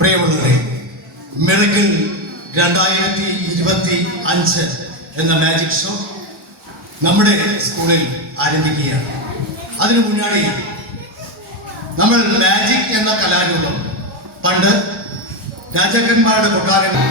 പ്രിയമുള്ളവരെ, മിറക്കിൾ 2025 എന്ന magic show നമ്മുടെ സ്കൂളിൽ ആരംഭിക്കുകയാണ്. അതിനു മുന്നാടി നമ്മൾ മാജിക് എന്ന കലാരൂപം പണ്ട് രാജാക്കന്മാരുടെ കൊട്ടാരങ്ങൾ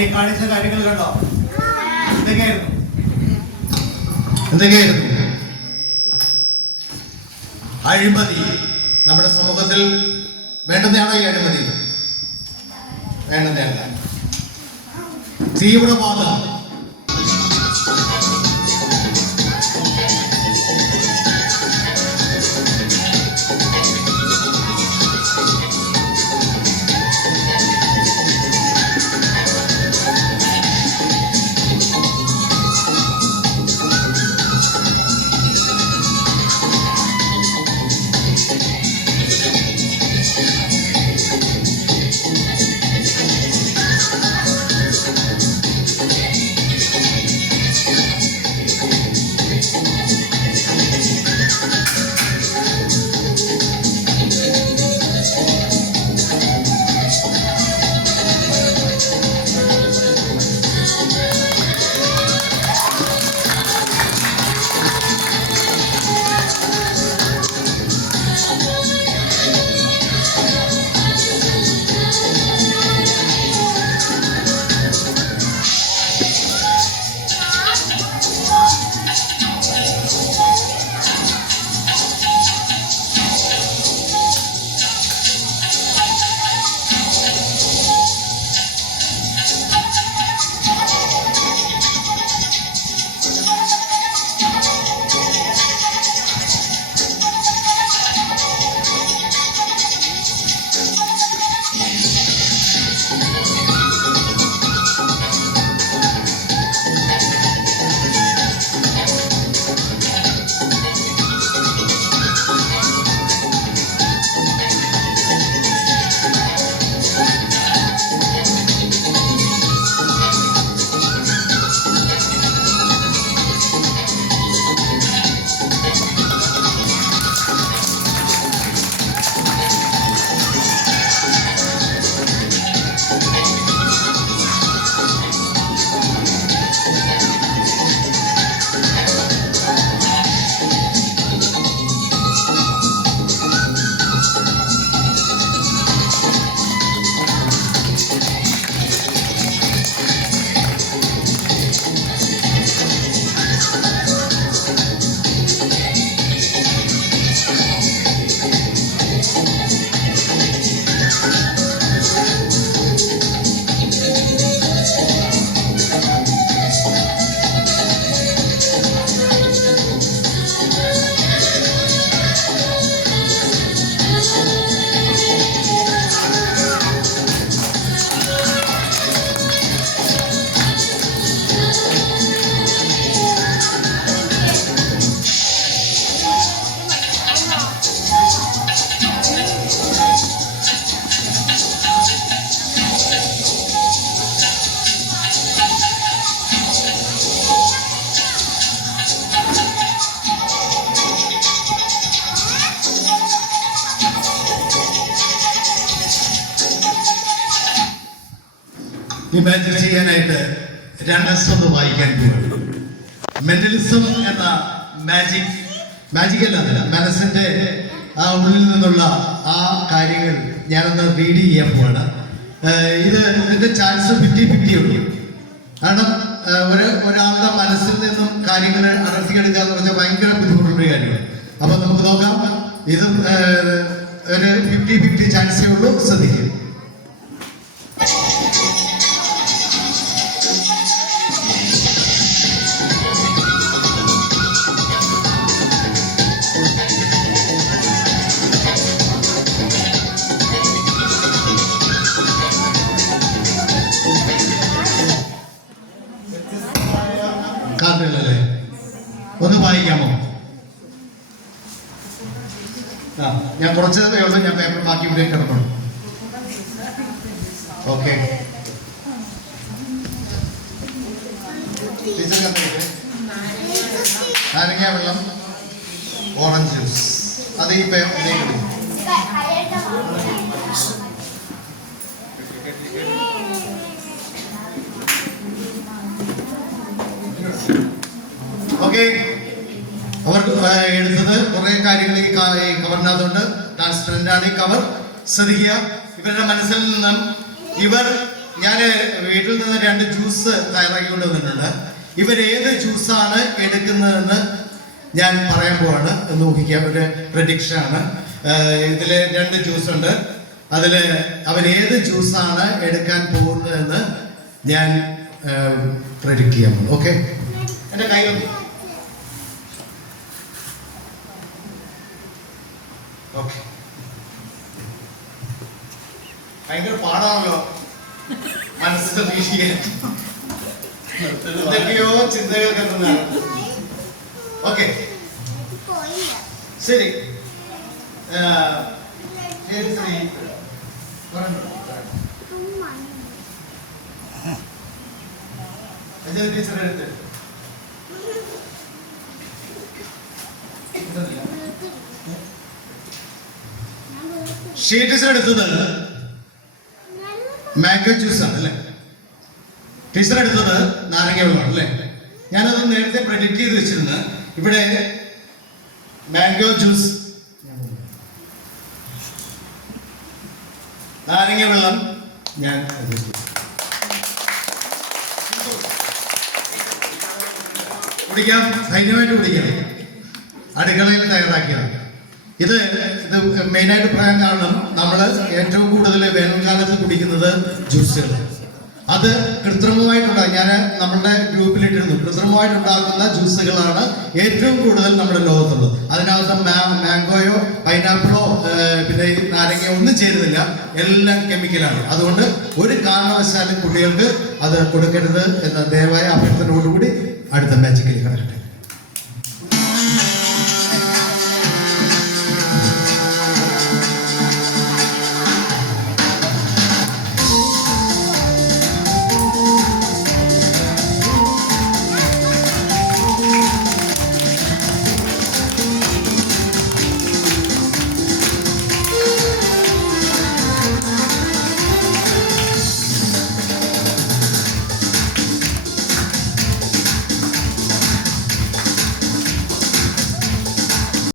ഈ കാണിച്ച കാര്യങ്ങൾ കണ്ടോ? എന്തൊക്കെയായിരുന്നു? അഴിമതി നമ്മുടെ സമൂഹത്തിൽ വേണ്ടതാണോ? ഈ അഴിമതി വേണ്ടതല്ല. തീവ്രവാദം, ഇമാജിൻ ചെയ്യാനായിട്ട് രണ്ടൊന്ന് വായിക്കാൻ പോകും. മെന്റലിസം എന്ന മാജിക് അല്ല, മനസ്സിന്റെ ആ ഉള്ളിൽ നിന്നുള്ള ആ കാര്യങ്ങൾ ഞാനൊന്ന് റീഡ് ചെയ്യാൻ പോവാണ്. ഇതിന്റെ ചാൻസ് 50-50 ഉള്ളൂ. കാരണം ഒരാളുടെ മനസ്സിൽ നിന്നും കാര്യങ്ങൾ അടർത്തിയെടുക്കുക എന്ന് പറഞ്ഞാൽ ഭയങ്കര ബുദ്ധിമുട്ടുള്ളൊരു കാര്യമാണ്. അപ്പൊ നമുക്ക് നോക്കാം. ഇത് ഒരു 50-50 ചാൻസേ ഉള്ളൂ. ശ്രദ്ധിക്കും. ആ ഞാൻ കുറച്ചതേ ഉള്ളൂ, ഞാൻ പേപ്പർ ബാക്കി ഇവിടെ കിടക്കണം. ഓക്കെ നാരങ്ങ വെള്ളം, ഓറഞ്ച് ജ്യൂസ്, അത് ഈ പേപ്പറിലേക്ക് ഇടും. ഓക്കെ, അവർ എടുത്തത് കുറെ കാര്യങ്ങൾ ഈ കവറിനകത്തുണ്ട്. ട്രാൻസ്പെറന്റ് ആണ് ഈ കവർ. ശ്രദ്ധിക്കുക, ഇവരുടെ മനസ്സിൽ നിന്നും ഞാൻ വീട്ടിൽ നിന്ന് 2 ജ്യൂസ് തയ്യാറാക്കി കൊണ്ടുവന്നിട്ടുണ്ട്. ഇവരേത് ജ്യൂസാണ് എടുക്കുന്നതെന്ന് ഞാൻ പറയാൻ പോവാണ്. എന്ന് ഊഹിക്കാം, ഒരു പ്രഡിക്ഷൻ ആണ്. ഇതില് 2 ജ്യൂസ് ഉണ്ട്. അതില് അവരേത് ജ്യൂസാണ് എടുക്കാൻ പോകുന്നതെന്ന് ഞാൻ പ്രഡിക്റ്റ് ചെയ്യാൻ പോകും. ഓക്കെ, എന്റെ കയ്യിൽ ഓക്കെ. ഭയങ്കര പാടാണല്ലോ മനസ്സിന്റെ വീക്ഷിക്കാൻ, എന്തൊക്കെയോ ചിന്തകൾ കെട്ടുന്നതാണ്. ഓക്കെ, ശരി. ടീച്ചർ എടുത്ത് ടീച്ചർ എടുത്തത് മാംഗോ ജ്യൂസ് ആണ് അല്ലേ? ടീച്ചർ എടുത്തത് നാരങ്ങ വെള്ളമാണ് അല്ലേ? ഞാനത് നേരത്തെ പ്രെഡിക്റ്റ് ചെയ്ത് വെച്ചിരുന്നു. ഇവിടെ മാംഗോ ജ്യൂസ്, നാരങ്ങ വെള്ളം ഞാൻ കുടിക്കാം, ധൈര്യമായിട്ട് കുടിക്കാം. അടുക്കളയിൽ തയ്യാറാക്കിയതാണ് ഇത്. മെയിനായിട്ട് പറയാൻ കാരണം നമ്മൾ ഏറ്റവും കൂടുതൽ വേനൽക്കാലത്ത് കുടിക്കുന്നത് ജ്യൂസുകൾ. അത് കൃത്രിമമായിട്ടുണ്ടാകും. ഞാൻ നമ്മളുടെ ഗ്രൂപ്പിലിട്ടിരുന്നു, കൃത്രിമമായിട്ടുണ്ടാകുന്ന ജ്യൂസുകളാണ് ഏറ്റവും കൂടുതൽ നമ്മുടെ ലോകത്തുള്ളത്. അതിനകത്ത് മാംഗോയോ പൈനാപ്പിളോ പിന്നെ നാരങ്ങയോ ഒന്നും ചേരുന്നില്ല, എല്ലാം കെമിക്കലാണ്. അതുകൊണ്ട് ഒരു കാരണവശാലും കുട്ടികൾക്ക് അത് കൊടുക്കരുത് എന്ന ദയവായ അഭ്യർത്ഥനയോടുകൂടി അടുത്ത മാച്ചിലേക്ക് കടക്കട്ടെ.